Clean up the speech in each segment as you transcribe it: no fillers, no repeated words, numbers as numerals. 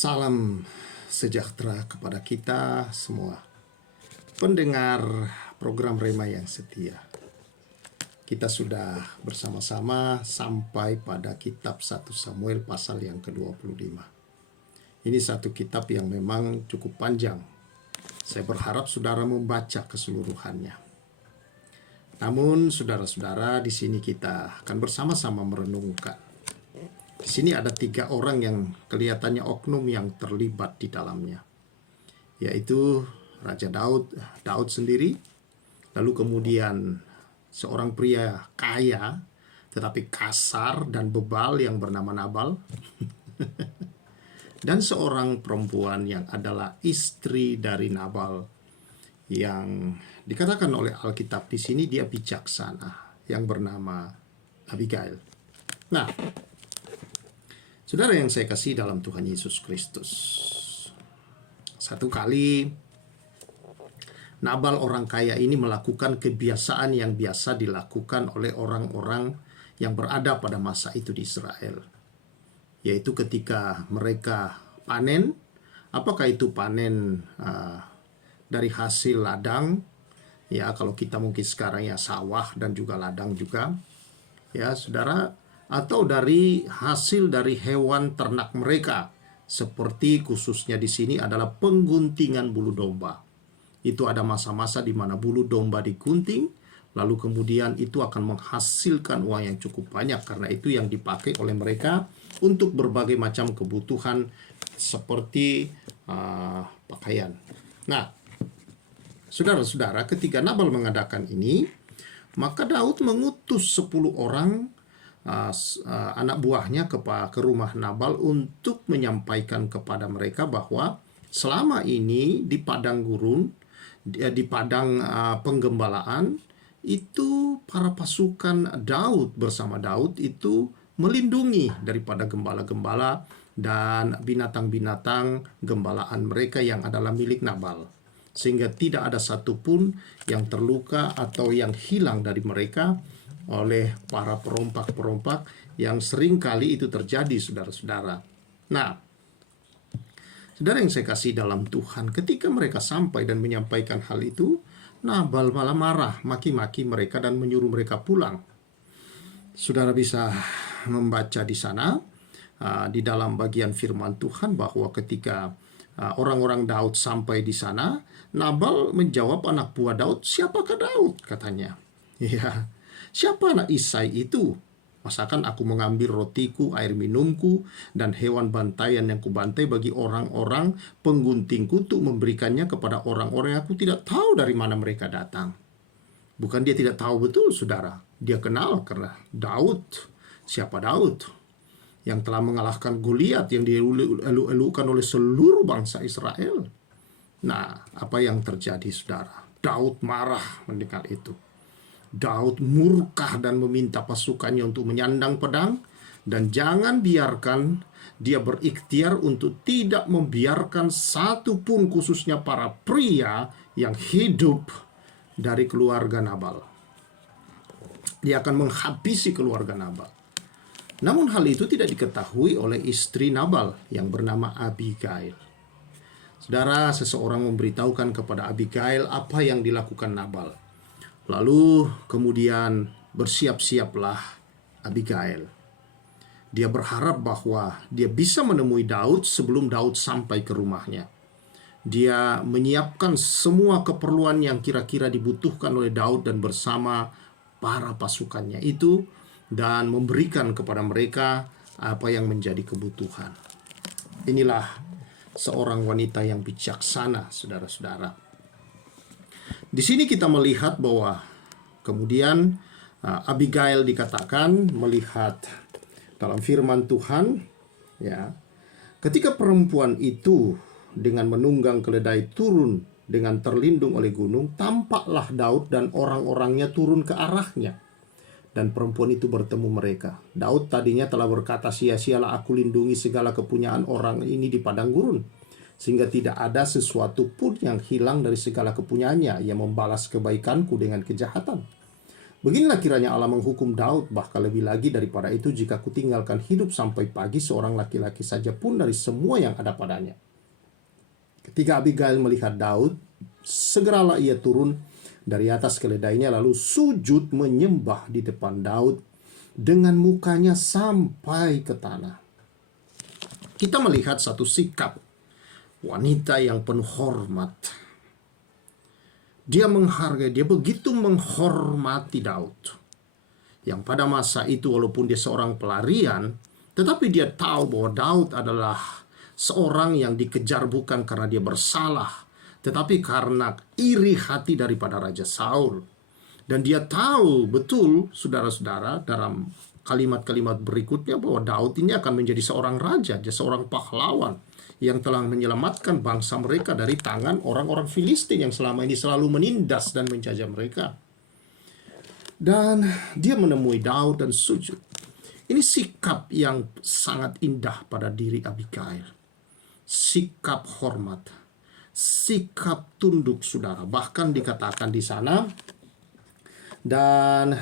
Salam sejahtera kepada kita semua, pendengar program Rema yang setia. Kita sudah bersama-sama sampai pada kitab 1 Samuel pasal yang ke-25. Ini satu kitab yang memang cukup panjang. Saya berharap saudara membaca keseluruhannya. Namun saudara-saudara, di sini kita akan bersama-sama merenungkan. Di sini ada 3 orang yang kelihatannya oknum yang terlibat di dalamnya, yaitu Raja Daud sendiri, lalu kemudian seorang pria kaya tetapi kasar dan bebal yang bernama Nabal, dan seorang perempuan yang adalah istri dari Nabal yang dikatakan oleh Alkitab di sini dia bijaksana, yang bernama Abigail. Nah, saudara yang saya kasih dalam Tuhan Yesus Kristus, satu kali Nabal orang kaya ini melakukan kebiasaan yang biasa dilakukan oleh orang-orang yang berada pada masa itu di Israel, yaitu ketika mereka panen, apakah itu panen dari hasil ladang, ya kalau kita mungkin sekarang ya sawah dan juga ladang juga, ya saudara, atau dari hasil dari hewan ternak mereka, seperti khususnya di sini adalah pengguntingan bulu domba. Itu ada masa-masa di mana bulu domba digunting, lalu kemudian itu akan menghasilkan uang yang cukup banyak, karena itu yang dipakai oleh mereka untuk berbagai macam kebutuhan seperti pakaian. Nah, saudara-saudara, ketika Nabal mengadakan ini, maka Daud mengutus 10 orang anak buahnya ke rumah Nabal untuk menyampaikan kepada mereka bahwa selama ini di padang gurun, di padang penggembalaan itu para pasukan Daud bersama Daud itu melindungi daripada gembala-gembala dan binatang-binatang gembalaan mereka yang adalah milik Nabal, sehingga tidak ada satupun yang terluka atau yang hilang dari mereka oleh para perompak-perompak yang sering kali itu terjadi, saudara-saudara. Nah, saudara yang saya kasih dalam Tuhan, ketika mereka sampai dan menyampaikan hal itu, Nabal malah marah, maki-maki mereka dan menyuruh mereka pulang. Saudara bisa membaca di sana, di dalam bagian firman Tuhan, bahwa ketika orang-orang Daud sampai di sana, Nabal menjawab anak buah Daud, "Siapakah Daud?" katanya. Ya, "Siapa anak Isai itu? Masakan aku mengambil rotiku, air minumku, dan hewan bantaian yang kubantai bagi orang-orang pengguntingku untuk memberikannya kepada orang-orang yang aku tidak tahu dari mana mereka datang." Bukan dia tidak tahu betul, saudara. Dia kenal karena Daud. Siapa Daud? Yang telah mengalahkan Goliat yang dielu-elukan oleh seluruh bangsa Israel. Nah, apa yang terjadi, saudara? Daud marah mendengar itu. Daud murka dan meminta pasukannya untuk menyandang pedang, dan jangan biarkan dia berikhtiar untuk tidak membiarkan satu pun, khususnya para pria yang hidup dari keluarga Nabal. Dia akan menghabisi keluarga Nabal. Namun hal itu tidak diketahui oleh istri Nabal yang bernama Abigail. Saudara, seseorang memberitahukan kepada Abigail apa yang dilakukan Nabal. Lalu kemudian bersiap-siaplah Abigail. Dia berharap bahwa dia bisa menemui Daud sebelum Daud sampai ke rumahnya. Dia menyiapkan semua keperluan yang kira-kira dibutuhkan oleh Daud dan bersama para pasukannya itu, dan memberikan kepada mereka apa yang menjadi kebutuhan. Inilah seorang wanita yang bijaksana, saudara-saudara. Di sini kita melihat bahwa kemudian Abigail dikatakan melihat dalam firman Tuhan, ya, ketika perempuan itu dengan menunggang keledai turun dengan terlindung oleh gunung, tampaklah Daud dan orang-orangnya turun ke arahnya, dan perempuan itu bertemu mereka. Daud tadinya telah berkata, "Sia-sialah aku lindungi segala kepunyaan orang ini di padang gurun, sehingga tidak ada sesuatu pun yang hilang dari segala kepunyaannya. Ia membalas kebaikanku dengan kejahatan." Beginilah kiranya Allah menghukum Daud, bahkan lebih lagi daripada itu jika kutinggalkan hidup sampai pagi seorang laki-laki saja pun dari semua yang ada padanya. Ketika Abigail melihat Daud, segeralah ia turun dari atas keledainya lalu sujud menyembah di depan Daud dengan mukanya sampai ke tanah. Kita melihat satu sikap wanita yang penuh hormat. Dia menghargai, dia begitu menghormati Daud. Yang pada masa itu walaupun dia seorang pelarian, tetapi dia tahu bahwa Daud adalah seorang yang dikejar bukan karena dia bersalah, tetapi karena iri hati daripada Raja Saul. Dan dia tahu betul, saudara-saudara, dalam kalimat-kalimat berikutnya bahwa Daud ini akan menjadi seorang raja, dia seorang pahlawan yang telah menyelamatkan bangsa mereka dari tangan orang-orang Filistin yang selama ini selalu menindas dan menjajah mereka. Dan dia menemui Daud dan sujud. Ini sikap yang sangat indah pada diri Abigail. Sikap hormat, sikap tunduk, saudara. Bahkan dikatakan di sana, dan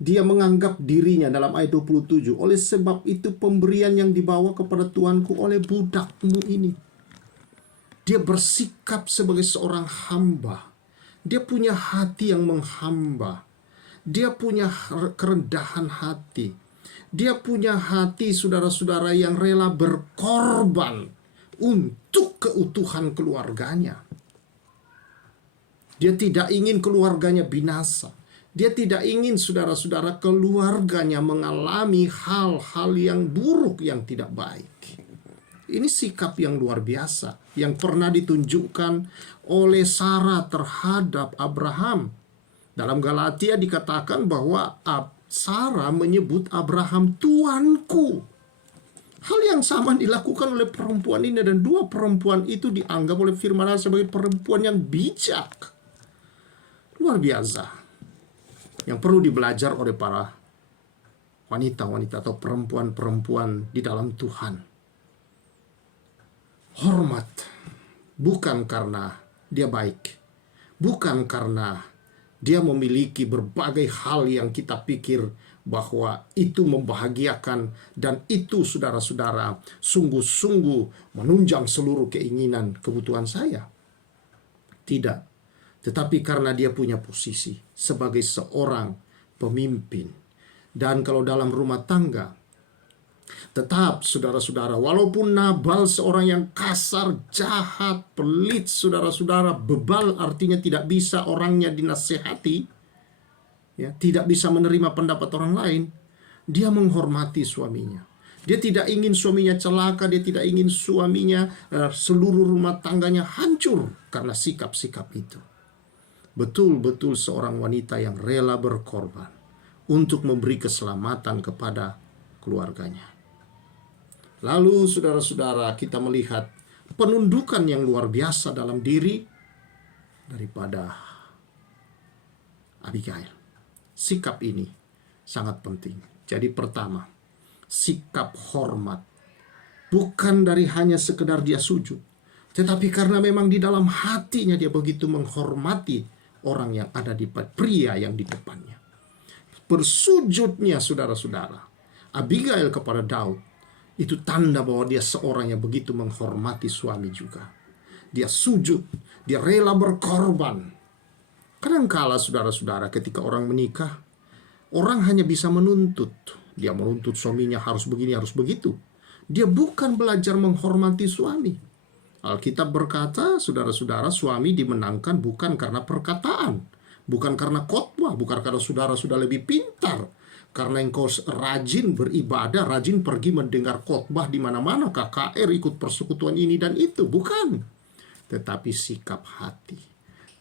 dia menganggap dirinya dalam ayat 27, oleh sebab itu pemberian yang dibawa kepada Tuanku oleh budakmu ini. Dia bersikap sebagai seorang hamba. Dia punya hati yang menghamba. Dia punya kerendahan hati. Dia punya hati, saudara-saudara, yang rela berkorban untuk keutuhan keluarganya. Dia tidak ingin keluarganya binasa. Dia tidak ingin saudara-saudara keluarganya mengalami hal-hal yang buruk, yang tidak baik. Ini sikap yang luar biasa yang pernah ditunjukkan oleh Sarah terhadap Abraham. Dalam Galatia dikatakan bahwa Sarah menyebut Abraham tuanku. Hal yang sama dilakukan oleh perempuan ini, dan dua perempuan itu dianggap oleh firman Allah sebagai perempuan yang bijak. Luar biasa. Yang perlu dibelajar oleh para wanita-wanita atau perempuan-perempuan di dalam Tuhan. Hormat, bukan karena dia baik, bukan karena dia memiliki berbagai hal yang kita pikir bahwa itu membahagiakan dan itu, saudara-saudara, sungguh-sungguh menunjang seluruh keinginan kebutuhan saya. Tidak. Tetapi karena dia punya posisi sebagai seorang pemimpin. Dan kalau dalam rumah tangga, tetap saudara-saudara, walaupun Nabal seorang yang kasar, jahat, pelit, saudara-saudara, bebal, artinya tidak bisa orangnya dinasehati, ya, tidak bisa menerima pendapat orang lain, dia menghormati suaminya. Dia tidak ingin suaminya celaka, dia tidak ingin suaminya seluruh rumah tangganya hancur karena sikap-sikap itu. Betul-betul seorang wanita yang rela berkorban untuk memberi keselamatan kepada keluarganya. Lalu saudara-saudara, kita melihat penundukan yang luar biasa dalam diri daripada Abigail. Sikap ini sangat penting. Jadi pertama, sikap hormat. Bukan dari hanya sekedar dia sujud, tetapi karena memang di dalam hatinya dia begitu menghormati orang yang ada di pria yang di depannya. Bersujudnya saudara-saudara Abigail kepada Daud itu tanda bahwa dia seorang yang begitu menghormati suami juga. Dia sujud, dia rela berkorban. Kadangkala saudara-saudara ketika orang menikah, orang hanya bisa menuntut. Dia menuntut suaminya harus begini, harus begitu. Dia bukan belajar menghormati suami. Alkitab berkata, saudara-saudara, suami dimenangkan bukan karena perkataan, bukan karena khotbah, bukan karena saudara sudah lebih pintar, karena engkau rajin beribadah, rajin pergi mendengar khotbah di mana-mana, KKR, ikut persekutuan ini dan itu, bukan. Tetapi sikap hati,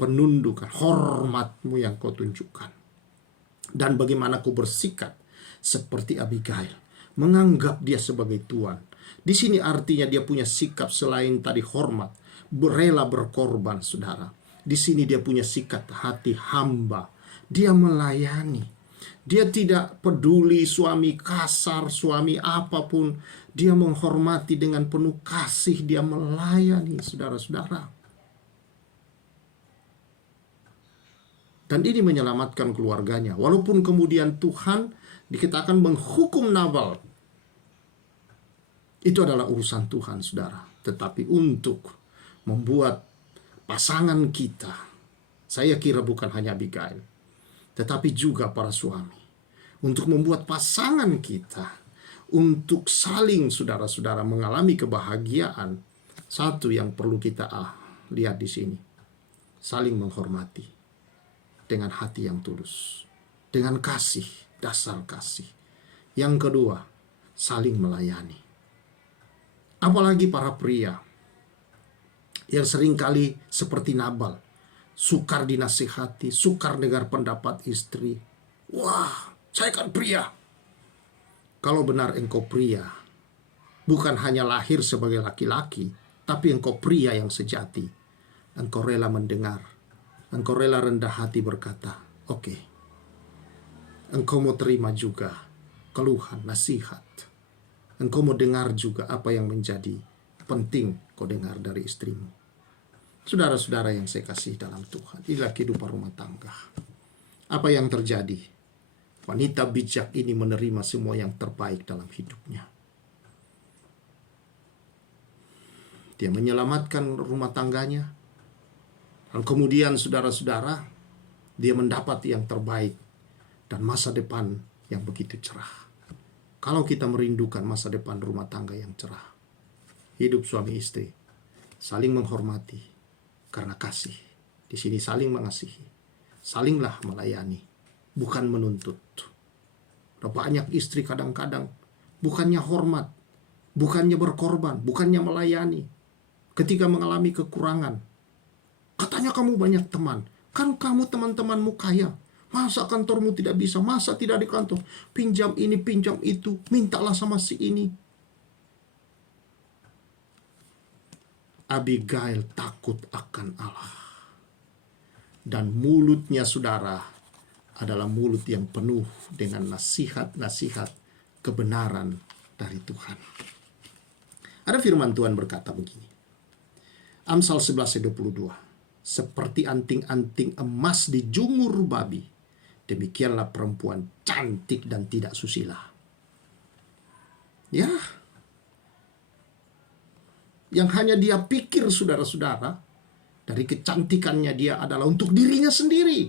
penundukan, hormatmu yang kau tunjukkan. Dan bagaimana kau bersikap seperti Abigail, menganggap dia sebagai tuan. Di sini artinya dia punya sikap selain tadi hormat, rela berkorban, saudara. Di sini dia punya sikap hati hamba. Dia melayani. Dia tidak peduli suami kasar, suami apapun. Dia menghormati dengan penuh kasih. Dia melayani, saudara-saudara. Dan ini menyelamatkan keluarganya. Walaupun kemudian Tuhan dikatakan menghukum Nabal. Itu adalah urusan Tuhan, saudara. Tetapi untuk membuat pasangan kita, saya kira bukan hanya Abigail, tetapi juga para suami. Untuk membuat pasangan kita, untuk saling saudara-saudara mengalami kebahagiaan. Satu yang perlu kita lihat di sini. Saling menghormati. Dengan hati yang tulus, dengan kasih, dasar kasih. Yang kedua, saling melayani. Apalagi para pria yang seringkali seperti Nabal, sukar dinasihati, sukar dengar pendapat istri. Wah, saya kan pria. Kalau benar engkau pria, bukan hanya lahir sebagai laki-laki, tapi engkau pria yang sejati. Engkau rela mendengar. Engkau rela rendah hati berkata, oke, engkau mau terima juga keluhan, nasihat. Engkau mau dengar juga apa yang menjadi penting kau dengar dari istrimu. Saudara-saudara yang saya kasih dalam Tuhan, inilah kehidupan rumah tangga. Apa yang terjadi? Wanita bijak ini menerima semua yang terbaik dalam hidupnya. Dia menyelamatkan rumah tangganya. Dan kemudian saudara-saudara, dia mendapat yang terbaik dan masa depan yang begitu cerah. Kalau kita merindukan masa depan rumah tangga yang cerah, hidup suami istri saling menghormati karena kasih. Di sini saling mengasihi, salinglah melayani, bukan menuntut. Banyak istri kadang-kadang bukannya hormat, bukannya berkorban, bukannya melayani. Ketika mengalami kekurangan, katanya kamu banyak teman. Kan kamu teman-temanmu kaya. Masa kantormu tidak bisa? Masa tidak di kantor? Pinjam ini, pinjam itu. Mintalah sama si ini. Abigail takut akan Allah. Dan mulutnya, saudara, adalah mulut yang penuh dengan nasihat-nasihat kebenaran dari Tuhan. Ada firman Tuhan berkata begini. Amsal 11:22. Seperti anting-anting emas di jungur babi, demikianlah perempuan cantik dan tidak susila. Ya, yang hanya dia pikir, saudara-saudara, dari kecantikannya dia adalah untuk dirinya sendiri.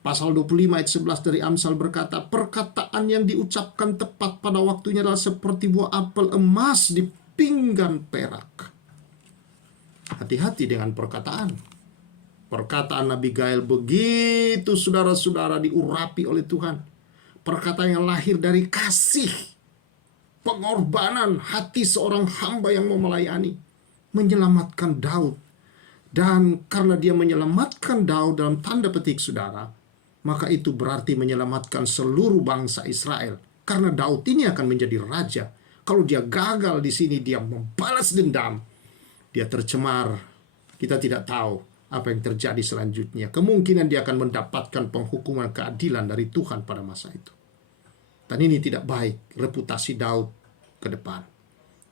Pasal 25 ayat 11 dari Amsal berkata, perkataan yang diucapkan tepat pada waktunya adalah seperti buah apel emas di pinggan perak. Hati-hati dengan perkataan. Perkataan Abigail begitu saudara-saudara diurapi oleh Tuhan. Perkataan yang lahir dari kasih, pengorbanan hati seorang hamba yang mau melayani, menyelamatkan Daud. Dan karena dia menyelamatkan Daud dalam tanda petik, saudara, maka itu berarti menyelamatkan seluruh bangsa Israel. Karena Daud ini akan menjadi raja. Kalau dia gagal di sini, dia membalas dendam, dia tercemar. Kita tidak tahu apa yang terjadi selanjutnya. Kemungkinan dia akan mendapatkan penghukuman keadilan dari Tuhan pada masa itu. Dan ini tidak baik reputasi Daud ke depan.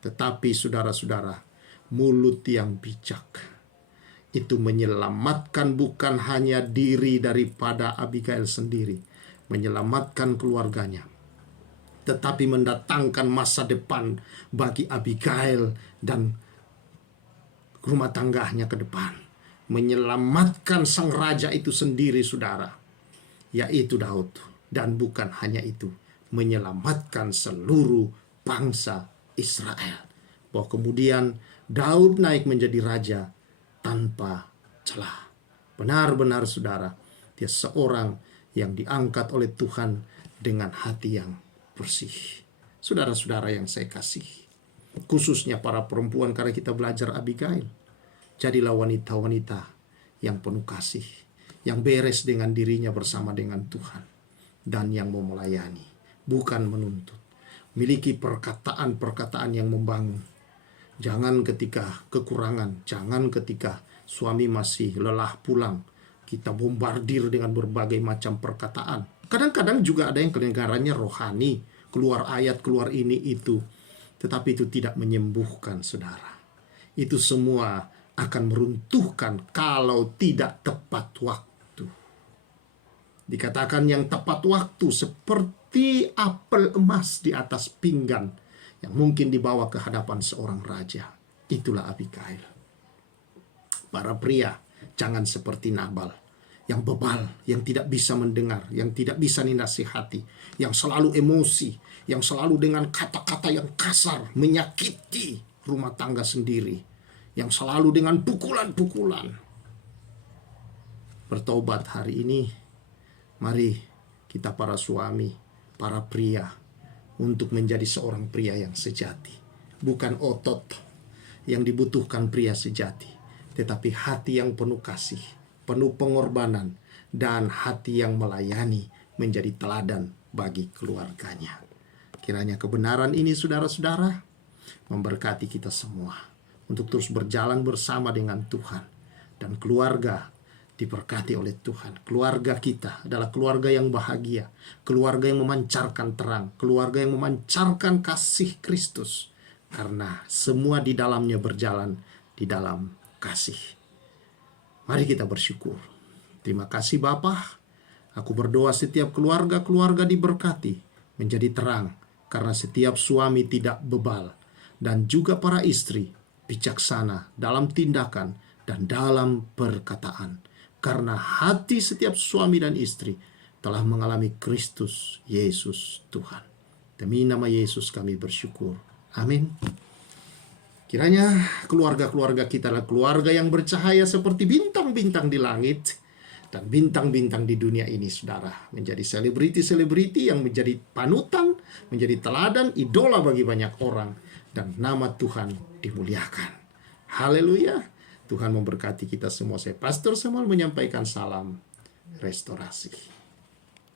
Tetapi saudara-saudara, mulut yang bijak itu menyelamatkan bukan hanya diri daripada Abigail sendiri, menyelamatkan keluarganya, tetapi mendatangkan masa depan bagi Abigail dan rumah tangganya ke depan. Menyelamatkan sang raja itu sendiri, saudara, yaitu Daud. Dan bukan hanya itu, menyelamatkan seluruh bangsa Israel. Bahwa kemudian Daud naik menjadi raja tanpa celah. Benar-benar, saudara, dia seorang yang diangkat oleh Tuhan dengan hati yang bersih. Saudara-saudara yang saya kasih, khususnya para perempuan, karena kita belajar Abigail, jadilah wanita-wanita yang penuh kasih, yang beres dengan dirinya bersama dengan Tuhan, dan yang mau melayani, bukan menuntut. Miliki perkataan-perkataan yang membangun. Jangan ketika kekurangan, jangan ketika suami masih lelah pulang, kita bombardir dengan berbagai macam perkataan. Kadang-kadang juga ada yang kedengarannya rohani, keluar ayat, keluar ini itu. Tetapi itu tidak menyembuhkan, saudara. Itu semua akan meruntuhkan kalau tidak tepat waktu. Dikatakan yang tepat waktu seperti apel emas di atas pinggan yang mungkin dibawa ke hadapan seorang raja. Itulah Abigail. Para pria, jangan seperti Nabal, yang bebal, yang tidak bisa mendengar, yang tidak bisa dinasihati, yang selalu emosi, yang selalu dengan kata-kata yang kasar menyakiti rumah tangga sendiri, yang selalu dengan pukulan-pukulan. Bertobat hari ini, mari kita para suami, para pria, untuk menjadi seorang pria yang sejati. Bukan otot yang dibutuhkan pria sejati, tetapi hati yang penuh kasih, penuh pengorbanan, dan hati yang melayani menjadi teladan bagi keluarganya. Kiranya kebenaran ini, saudara-saudara, memberkati kita semua untuk terus berjalan bersama dengan Tuhan. Dan keluarga diberkati oleh Tuhan. Keluarga kita adalah keluarga yang bahagia, keluarga yang memancarkan terang, keluarga yang memancarkan kasih Kristus, karena semua di dalamnya berjalan di dalam kasih. Mari kita bersyukur. Terima kasih Bapa. Aku berdoa setiap keluarga-keluarga diberkati menjadi terang, karena setiap suami tidak bebal, dan juga para istri bijaksana dalam tindakan dan dalam perkataan, karena hati setiap suami dan istri telah mengalami Kristus Yesus Tuhan. Demi nama Yesus kami bersyukur. Amin. Kiranya keluarga-keluarga kita adalah keluarga yang bercahaya seperti bintang-bintang di langit dan bintang-bintang di dunia ini, saudara. Menjadi selebriti-selebriti yang menjadi panutan, menjadi teladan, idola bagi banyak orang. Dan nama Tuhan dimuliakan. Haleluya. Tuhan memberkati kita semua. Saya Pastor Samuel menyampaikan salam restorasi.